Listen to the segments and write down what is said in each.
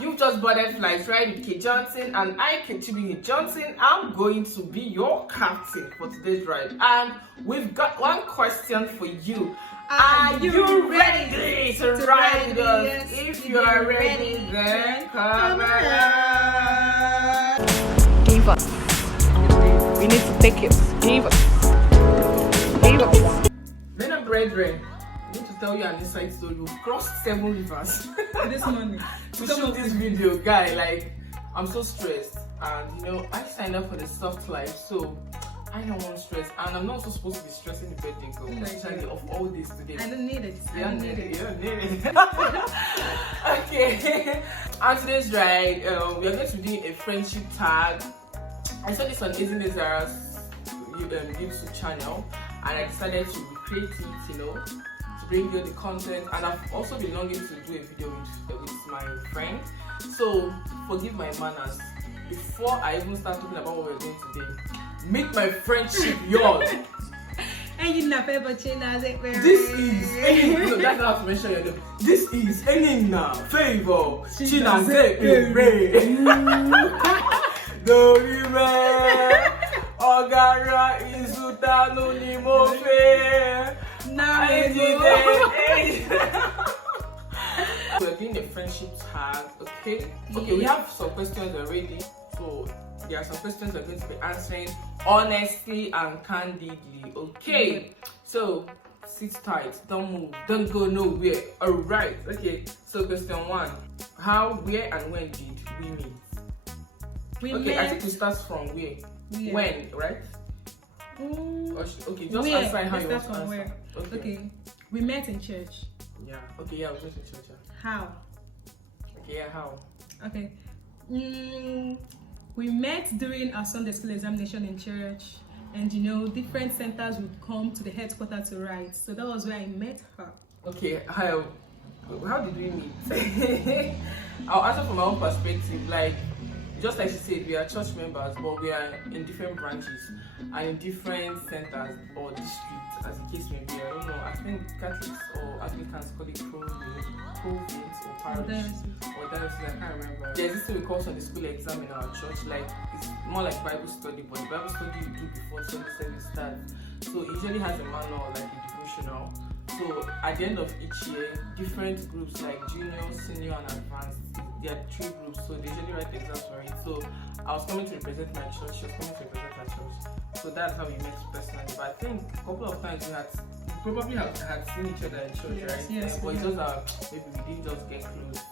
You've just boarded flights right with K Johnson, and I, Chibuihe Johnson, I'm going to be your captain for today's ride. And we've got one question for you. Are you ready to ride with us? Yes. If you are ready, then come on. Give us. We need to take it. Give us. Give us. Men and brethren, I need to tell you an inside story. We've crossed 7 rivers This morning. to shoot this video, guy. Like, I'm so stressed, and I signed up for the soft life, so I don't want stress, and I'm not also supposed to be stressing the birthday girl, especially of all this today. I don't need it. You don't need it. Okay. On today's ride, we are going to do a friendship tag. I saw this on Zara'S YouTube channel, and I decided to recreate it, to bring you the content. And I've also been longing to do a video with my friend. So forgive my manners. Before I even start talking about what we're doing today, make my friendship yours. And you know, Favour This is no, that's not how to mention your name. This is Enina Favour Dorime Ogara Izutanu Nimofe. We're doing a friendship tag, okay? Okay, we have some questions already. So there are some questions we're going to be answering honestly and candidly, okay? So sit tight, don't move, don't go nowhere. Alright, okay. So question 1. How, where, and when did we meet? I think we start from where? When, right? Okay, just answer how you want to answer. Okay. We met in church. Yeah. Okay, yeah, we met in church. Yeah. How? Okay, yeah, how? Okay. We met during our Sunday school examination in church, and different centers would come to the headquarters to write. So that was where I met her. Okay, how did we meet? I'll answer from my own perspective. Like, just like she said, we are church members, but we are in different branches and in different centers or districts, as the case may be. I don't know. I think Catholics or Anglicans call it province or parish or diocese. I can't remember. There's this thing we call Sunday school exam in our church. Like, it's more like Bible study, but the Bible study you do before Sunday service starts. So it usually has a manual, like a devotional. So at the end of each year, different groups like junior, senior, and advanced, there are 3 groups, so they usually write exams for it. So I was coming to represent my church, she was coming to represent her church. So that's how we met personally. But I think a couple of times we probably had seen each other in church, right? Yes. But it's just maybe we didn't just get close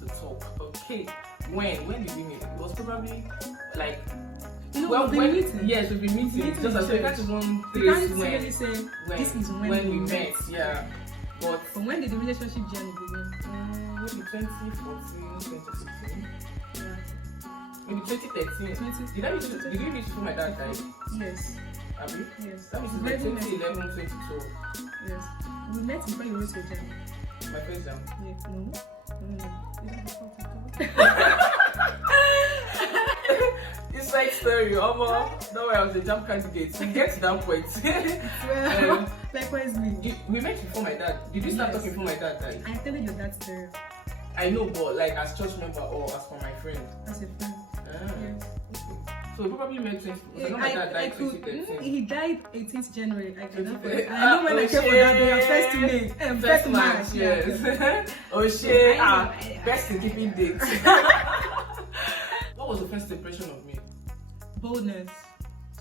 to talk. Okay, when did we meet? It was probably like we've been meeting. Yes, we've been meeting. Just as we can't even trace really say this is when we met. Yeah. But when did the relationship journey begin? Maybe 2014, 2015. Yeah. Maybe 2013. Did we meet before my dad died? Yes. Have we? Yes. That means it's like 2011, 2012. Yes. We met before you wrote your jam. My first jam? Yeah. No. It's like story, almost. No way I was a jam candidate. We get to that point. Well, likewise me. We met before my dad. Did we start talking before my dad died? I'm telling you that story. I know, but like as church member or as for my friend? As a friend. Okay. So we probably met 20. My dad died 2013. He died 18th January. I know when I came for that day, first March. Yes. Oh shit. Best in keeping dates. What was the first impression of me? Boldness.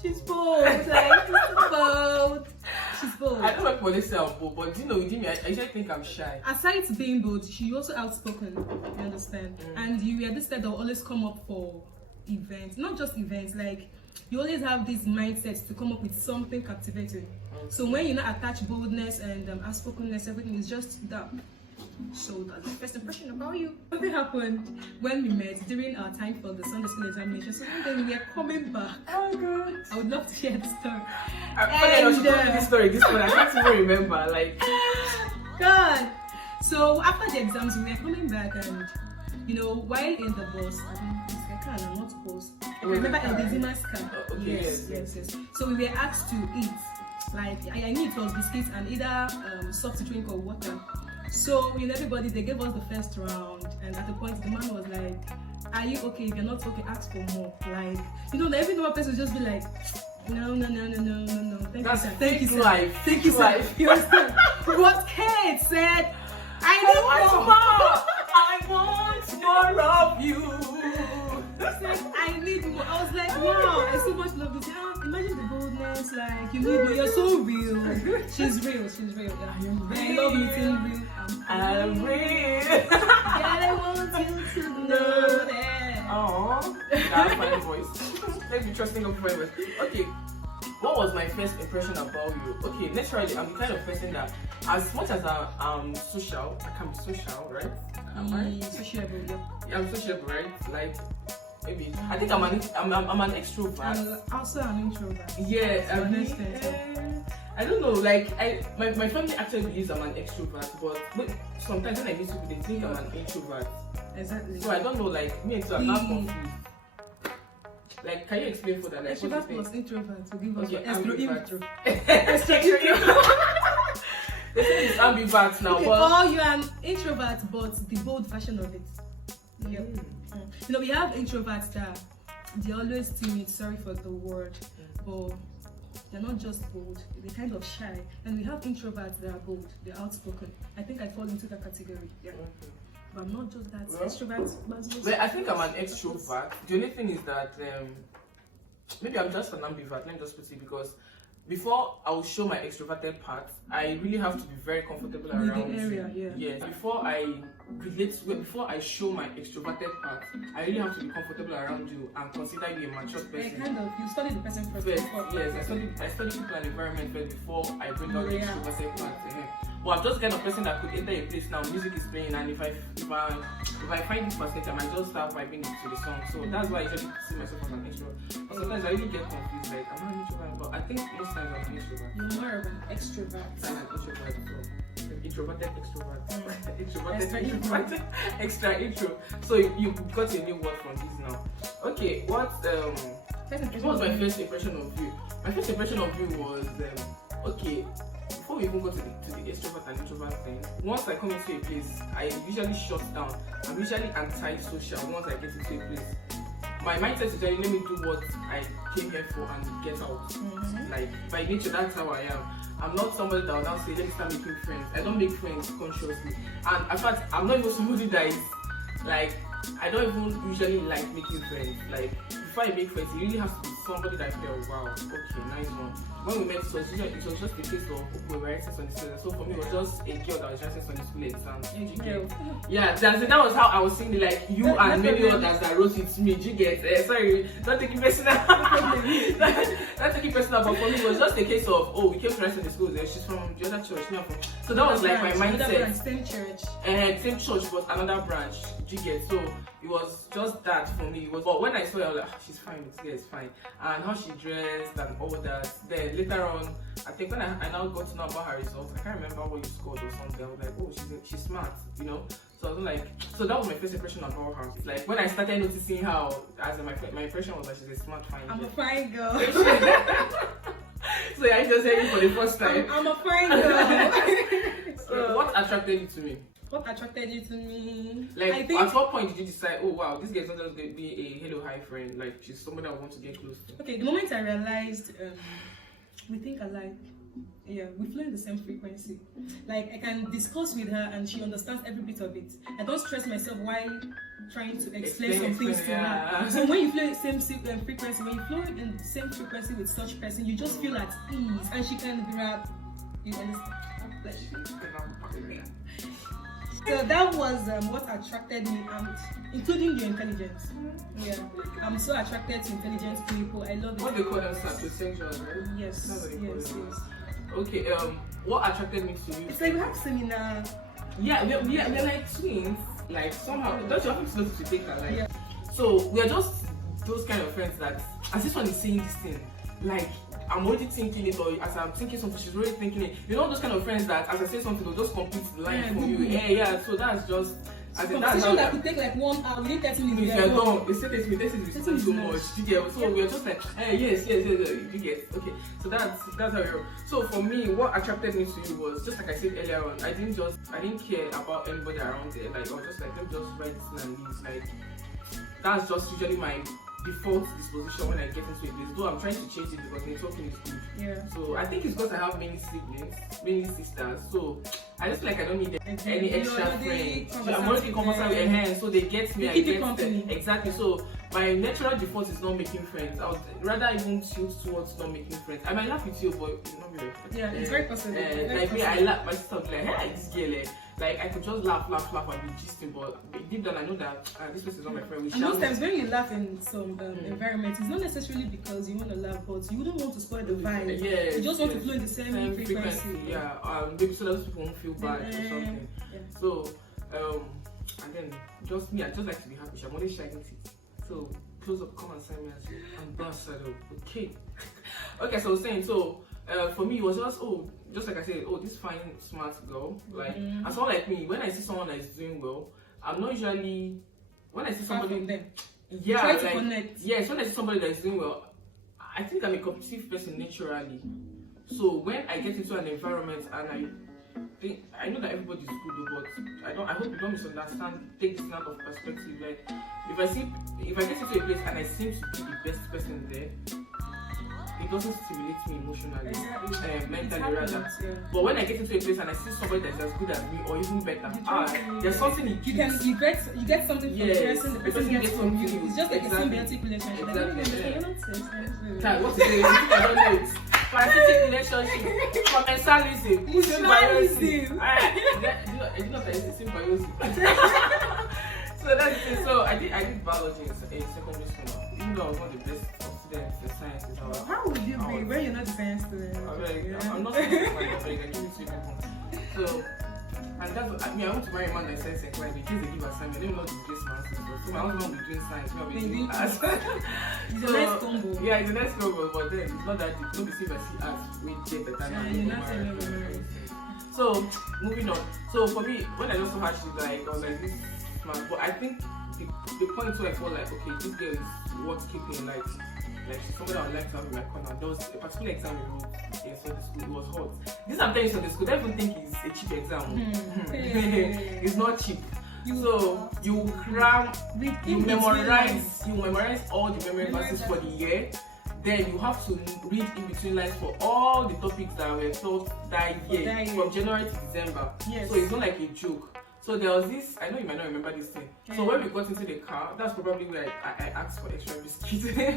She's bold. She's bold. She's bold. I don't like when they say I'm bold, but with me, I usually think I'm shy. Aside to being bold, she also outspoken. You understand? And you are this type that will always come up for events, not just events. Like, you always have these mindsets to come up with something captivating. Okay. So when you not attach boldness and outspokenness, everything is just that. So that's the first impression about you. Something happened when we met during our time for the Sunday school examination. So one day we were coming back. Oh God! I would love to share the story. This story. This one I can't even remember. Like, God. So after the exams, we were coming back, and while in the bus, I not bus. I remember Eldezima's car. Okay, yes. So we were asked to eat. Like I knew it was biscuits and either soft drink or water. So in everybody, they gave us the first round, and at the point the man was like, "Are you okay? If you're not okay, ask for more." Like, every normal person would just be like, "No. Thank That's you, sir. Thank you, sir. life. Thank you, sir." Life. You understand? But Kate said, "I need more. I want more of you." She said, "I need more." I was like, "Wow, I so much love this." Imagine the boldness, like, you need more. You're so real. She's real. Yeah. I love meeting real. I'm real. Yeah, I want you to know that. Oh, that's my voice. Let's be trusting of my voice. Okay, what was my first impression about you? Okay, naturally, I'm the kind of person that, as much as I'm social, I can be social, right? Am I? Sociable, yeah. Yeah, I'm sociable, right? Like, maybe I think I'm an extrovert. I'm also an introvert. Yeah, To an extent, I don't know, like my family actually believes I'm an extrovert, but sometimes when I meet people, they think I'm an introvert. Exactly. So I don't know, like me and so I'm not confused. Like, can you explain for that? Like, Extrovert plus introvert to give us Okay, extro. extra intro. They say it's ambivert now, Okay, but you're an introvert, but the bold version of it. Yep. We have introverts that they always timid, sorry for the word, but they're not just bold, they're kind of shy. And we have introverts that are bold, they're outspoken. I think I fall into that category. Yeah. okay. But I'm not just that Well, extrovert. Well, I think I'm an extrovert. The only thing is that maybe I'm just an ambivert. Let me just put it, because before I will show my extroverted part, I really have to be very comfortable around the area, yeah. Yes. Before I show my extroverted part, I really have to be comfortable around you and consider you a mature person. You study the person first. Yes, I study people and environment first before I bring out the Yeah. extroverted part. But I'm just the kind of person that could enter a place now, music is playing, and if I find this person, I might just start vibing to the song. So that's why I usually see myself as an extrovert. But sometimes I really get confused, like, I'm not an introvert, but I think most times I'm an introvert. You're more of an extrovert. I'm an introvert, so introverted extrovert. Extra Introverted extra intro. So you got a new word from this now. Okay, what was my first impression of you? My first impression of you was okay. Before we even go to the extrovert and introvert thing, once I come into a place, I usually shut down. I'm usually anti-social once I get into a place. My mindset is usually, let me do what I came here for and get out. Like, by nature, that's how I am. I'm not somebody that will now say, let me start making friends. I don't make friends consciously. And in fact, I'm not even somebody that is like, I don't even usually like making friends. Like, before I make friends, it really has to be somebody that I feel, wow, okay, nice one. When we met, it was just a case of, we were writing Sunday school. So for me, it was just a girl that was writing Sunday school exams. Yeah, that was how I was seeing it, like, you and many others that wrote it to me. You get, sorry, don't take it personal. Don't take it personal, but for me, it was just a case of, oh, we came to write Sunday school, she's from the other church. So that was like my mindset. Same church. Same church, but another branch. You get, so it was just that for me. But when I saw her, I was like, she's fine, this girl is fine. And how she dressed and all that. Then later on, I think when I now got to know about her results, I can't remember what you scored or something. I was like, oh, she's smart, So I was like, so that was my first impression about her. It's like when I started noticing how, as my impression was that she's a smart, fine girl. I'm a fine girl. So I just heard it for the first time. I'm a fine girl. So what attracted you to me? What attracted you to me? Like, I think, at what point did you decide, oh wow, this girl's not just going to be a hello, hi friend, like she's somebody I want to get close to? okay, the moment I realized we think alike, yeah, we flow in the same frequency. Like, I can discuss with her and she understands every bit of it. I don't stress myself while trying to explain some things to her. So when you flow in the same frequency, when you flow in the same frequency with such person, you just feel at ease, and she can grab, you understand? So that was what attracted me, and including your intelligence. Yeah, I'm so attracted to intelligent people. I love it. What they call them, sapiosexuals, right? Yes, That's what they call yes, them. yes. Okay, what attracted me to you? It's like we have seminar. Yeah, we're like twins. Like somehow, don't you have to notice to take her? Like, Yeah. so we're just those kind of friends that, as this one is saying this thing, like, I'm already thinking it, or as I'm thinking something, she's already thinking it. You know those kind of friends that, as I say something, they'll just complete the line for you. Yeah, so that's just I think that's Conversation how that could take like 1 hour, within 30 minutes. if you're done, it's takes me, this is so much. You get, so we're just like, yes, you get, okay. So that's how you're. So for me, what attracted me to you was just like I said earlier on. I didn't care about anybody around there. Like I was just like, let me just write this and leave. Like that's just usually my default disposition when I get into a place. Though I'm trying to change it because networking is good. Yeah. So I think it's because I have many siblings, many sisters. So I just feel like I don't need any extra friends. I'm already conversant with hands, so they get me. I get them. Exactly. So my natural default is not making friends. I would rather even tilt towards not making friends. I might laugh with you, but not be very friends. Yeah, it's very possible. Like me, I laugh. My sister would be like, hey, this girl. Like I could just laugh and be gisting, but deep down I know that this person is not my friend. And most times when you laugh in some environment, it's not necessarily because you want to laugh, but you don't want to spoil the vibe. Yeah, you just want to flow in the same frequency. Yeah, maybe so that those people won't feel bad or something. Yeah. So, and then just me, I just like to be happy. I'm always shining teeth. So close up, come and sign me as your ambassador. Okay. Okay, so I was saying, so for me it was just like I said, this fine, smart girl. Like, and someone like me, when I see someone that is doing well, I'm not usually, when I see somebody, try to connect. Yes, when I see somebody that is doing well, I think I'm a competitive person naturally. So when I get into an environment and I know that everybody's good, but I hope you don't misunderstand. Take this out of perspective. Like, if I get into a place and I seem to be the best person there, it doesn't stimulate me emotionally, mentally rather. Yeah. But when I get into a place and I see somebody that's as good as me or even better, there's something you get something from the person gets from you. It's just like a symbiotic relationship. What's it? I don't know it. Parasitic relationship, commensalism, symbiosis. You know that it's symbiosis. So that's it. So I did biology in secondary school. Even though I was not the best student in sciences. How would you be when you're not the best student? I'm not so, and that's what I want to marry a man that says like in case they give assignment, they will not disgrace my ancestors. So my husband will be doing science, I'll be doing arts. It's a nice combo. Yeah, it's a nice combo, but then it's not that deep. Don't be safe as see arts, we get better now. So moving on. So for me, when I just saw her, she's like, I was like this smart. But I think the point where I felt like, okay, this girl is worth keeping, like she's somebody I would like to have in my corner. There was a particular exam we wrote in Sunday school. It was hot. This I'm telling you, Sunday school, I don't even think it's a cheap exam. It's not cheap. So you cram, you memorize all the memory verses for the year. Then you have to read in between lines for all the topics that were taught that year, from January to December. Yes. So it's not like a joke. So there was this, I know you might not remember this thing. Okay. So when we got into the car, that's probably where I asked for extra biscuits. Okay.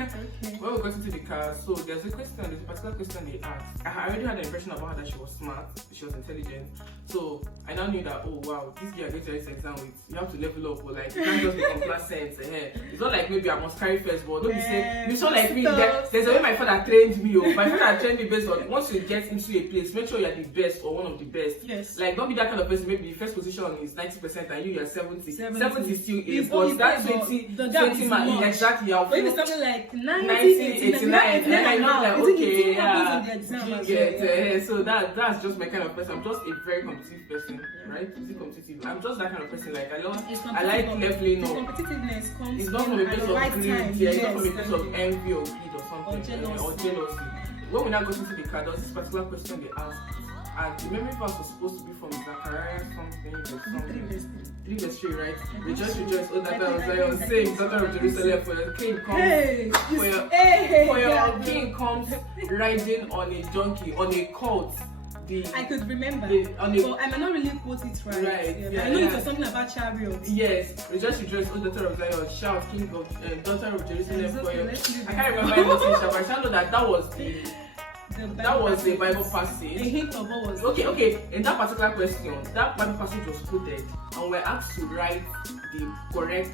When we got into the car, so there's a particular question they asked. I already had an impression about her that she was smart, she was intelligent. So I now knew that, oh wow, this year I get to this exam with, you have to level up, or like, you can't just be complacent. It's not like maybe I must carry first, but don't be saying, you saw like me, there's a way my father trained me. My father trained me based on, once you get into a place, make sure you're the best or one of the best. Yes. Like, don't be that kind of person, maybe the first position is 90% and you're 70. 70 is still A, but that 20 man, exactly. I'll feel something like 90, 89, and I know that, okay, yeah. So that's just my kind of person. I'm just a very competitive person, right? Is it competitive? I'm just that kind of person. Like, I like leveling up. Competitiveness comes it's not from a place of greed, it's not from a place of envy or greed or something, or jealousy. When we now got into the car, there was this particular question they asked. And the memory verse was supposed to be from Zara'S something. 3 verse 3, right? Rejoice, oh daughter of Zion, sing, daughter of Jerusalem, for your king comes. For your king comes riding on a donkey, on a colt. I could remember, but I might not really quote it right. I know it was something about chariots. Yes, rejoice, oh daughter of Zion, shout, king of daughter of Jerusalem, for your. I can't remember anything, but I know that was the Bible passage. A hint of what was okay. In that particular question, that Bible passage was quoted, and we're asked to write the correct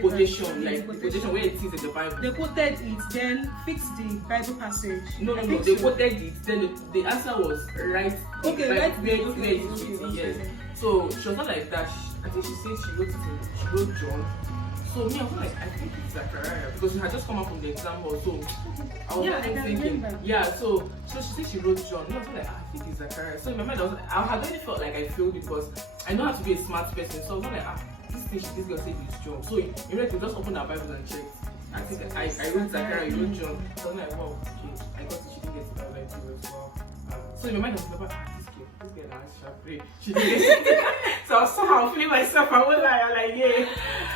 quotation, like the quotation where it is in the Bible. They quoted it, then fix the Bible passage. No. They quoted it, then the answer was right. Yes. So she was not like that. I think she said she wrote John. So me, I was like, I think it's Zachariah because we had just come out from the exam hall. So I was Yeah, not I can thinking, remember. yeah. So she said she wrote John. Me, I was like, I think it's Zachariah. So in my mind, I had already felt like I failed it because I know how to be a smart person. So I was like, this girl said it's John. So in reality, we just opened our Bible and checked. I think I wrote Zachariah, you wrote John. So I was like, wow, okay, I got it. She didn't get it. I was like, as well. So in my mind, I was like, this girl has sharp. She didn't get it. So I was somehow feeling myself. I won't lie. I'm like, yeah.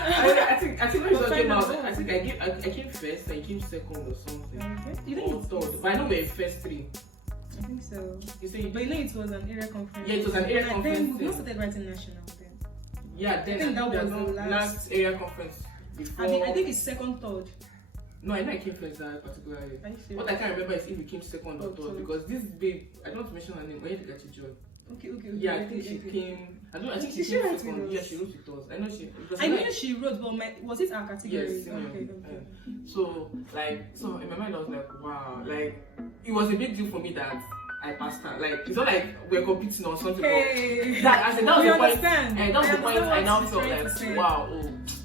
I think when she came out, I think I came first. I came second or something. You think Or third. But I know we're in first three. I think so. You say, But you know it was an area conference. Yeah, it was an area And conference then we thing. also started writing national then. yeah, then I think that was the last last area conference before. I think it's second, third. No, I know I came first that particular year. Are you serious? What I can't remember is if we came second or third because this babe, I don't want to mention her name. Where did you get your job? Okay. Yeah, I think she came. I think she She came wrote second. with us. Yeah, she wrote with us. I know she. Because I know she wrote, but was it our category? Yes, Okay. So in my mind I was like, wow, like it was a big deal for me that I passed her. Like it's not like we're competing or something. Hey. But that was the point. Understand. And that was the point. I now what she's felt trying to like, say. wow,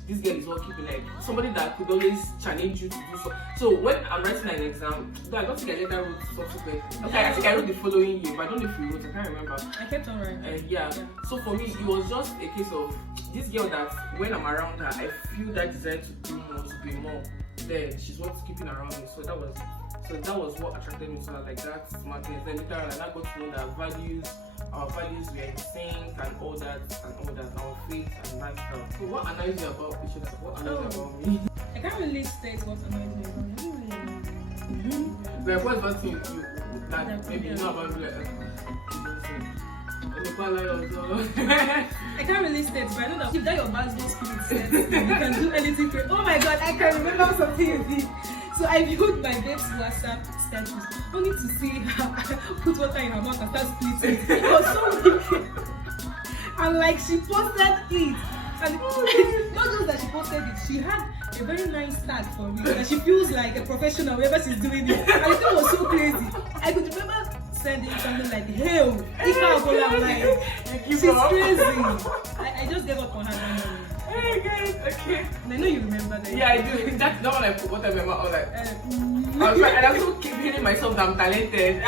this girl is not keeping like somebody that could always challenge you to do so. So when I'm writing an exam, though I don't think I later wrote subsequently. Okay, I think I wrote the following year, but I don't know if you wrote. I can't remember. I kept on writing. Yeah. So for me, it was just a case of this girl that when I'm around her, I feel that desire to do more, to be more. Then she's what's keeping around me. So that was what attracted me to her, like that smartness. Then later on, I got to know that our values were in sync and all that, our faith and lifestyle. So what annoys you about each other? What annoys you about me? I can't really state what annoys me about you. Like what's that thing you that maybe you know about me like I can't really state, but I know that if that your baseball spirit said you can do anything great. Oh my god, I can remember something you did. So I viewed my babe's WhatsApp status only to see her put water in her mouth and start splitting. It was so wicked. And like she posted it. And not just that she posted it, she had a very nice tag for it. That she feels like a professional whenever she's doing it. And it was so crazy. I could remember sending something like, hey, she's crazy. I just gave up on her that morning. Hey guys, okay. And I know you remember that. Yeah, I do. That's not what I forgot. I remember. I was like, I was like, and I also keep hitting myself that I'm talented.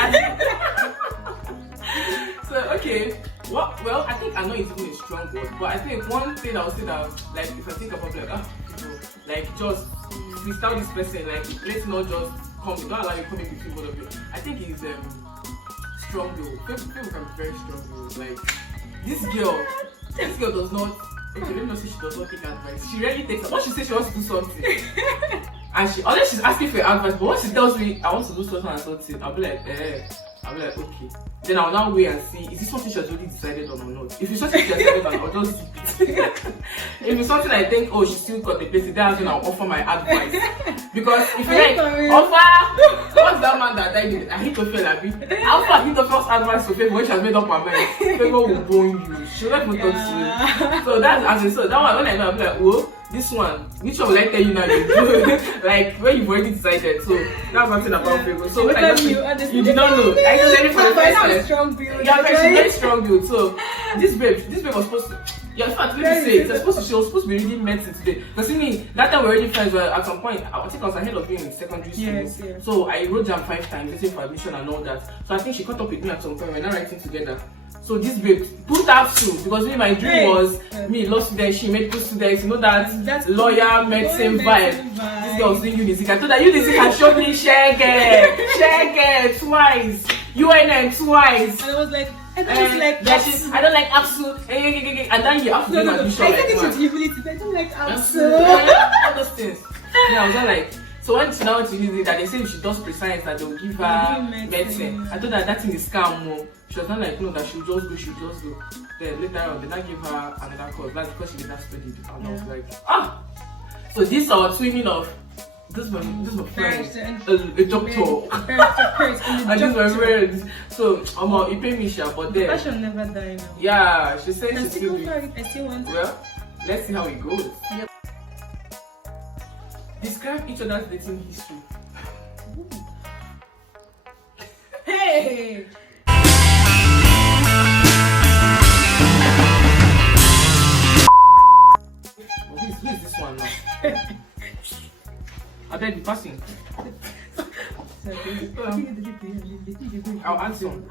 So okay, well, I think I know it's even a strong word, but I think one thing I would say that, like, if I think about like just freestyle this person, like let's not just come, don't allow you coming between both of you. I think it's strong will. People can be very strong will. Like this girl does not. Okay, let me not say she does not take advice. She rarely takes. Once she says she wants to do something, and unless she's asking for advice, but once she tells me I want to do something and something, I'll be like, okay. Then I'll now wait and see, is this something she has already decided on or not? If it's something she has decided on, I'll just zip it. If it's something I think, she still got the place, that's when I'll offer my advice. Because if you like, offer, what's that man that died in? I hate to fail a bit. After I hit the first advice to Favour when she has made up her mind, Favour will bone you. She'll not even talk to you. So that's that one, when I know, I'm like, whoa. This one, which one will I tell you now? You do like when you've already decided. So that's one thing about Favour. So when I just you did not know. I just said it for the first time. Strong build. Yeah, she's very strong build. So this babe was supposed to. Yeah, in fact, let me say she was supposed to be reading medicine today. Because me, that time we were already friends. But at some point, I think I was ahead of being in secondary school. Yes. So I wrote down 5 times, waiting for admission and all that. So I think she caught up with me at some point. We're not writing together. So this babe put out through because my dream was me law student, she medical students, you know that lawyer medicine vibe. This girl was doing Unizik. I told her Unizik had showed me share twice, UNN twice. And I was like, I don't like Apsu. And then you have to do admission. I think it's humility. I don't like Apsu. All those things. Yeah, I was like. So when she now went to use it, that they say if she does precise that they'll give her medicine. I thought that thing is scam more. She was not like, no, that she'll just go. Then later on, they not give her another course. That's because she did not study. And I was like, So this our twinning of this my friend, a doctor. And this my friend. So you pay me share, but then passion never die now. Yeah, she said I she's still want. Well, let's see how it goes. Yep. Describe each other's dating history. Hey! Who is this one now? I beg the passing. I'll add some.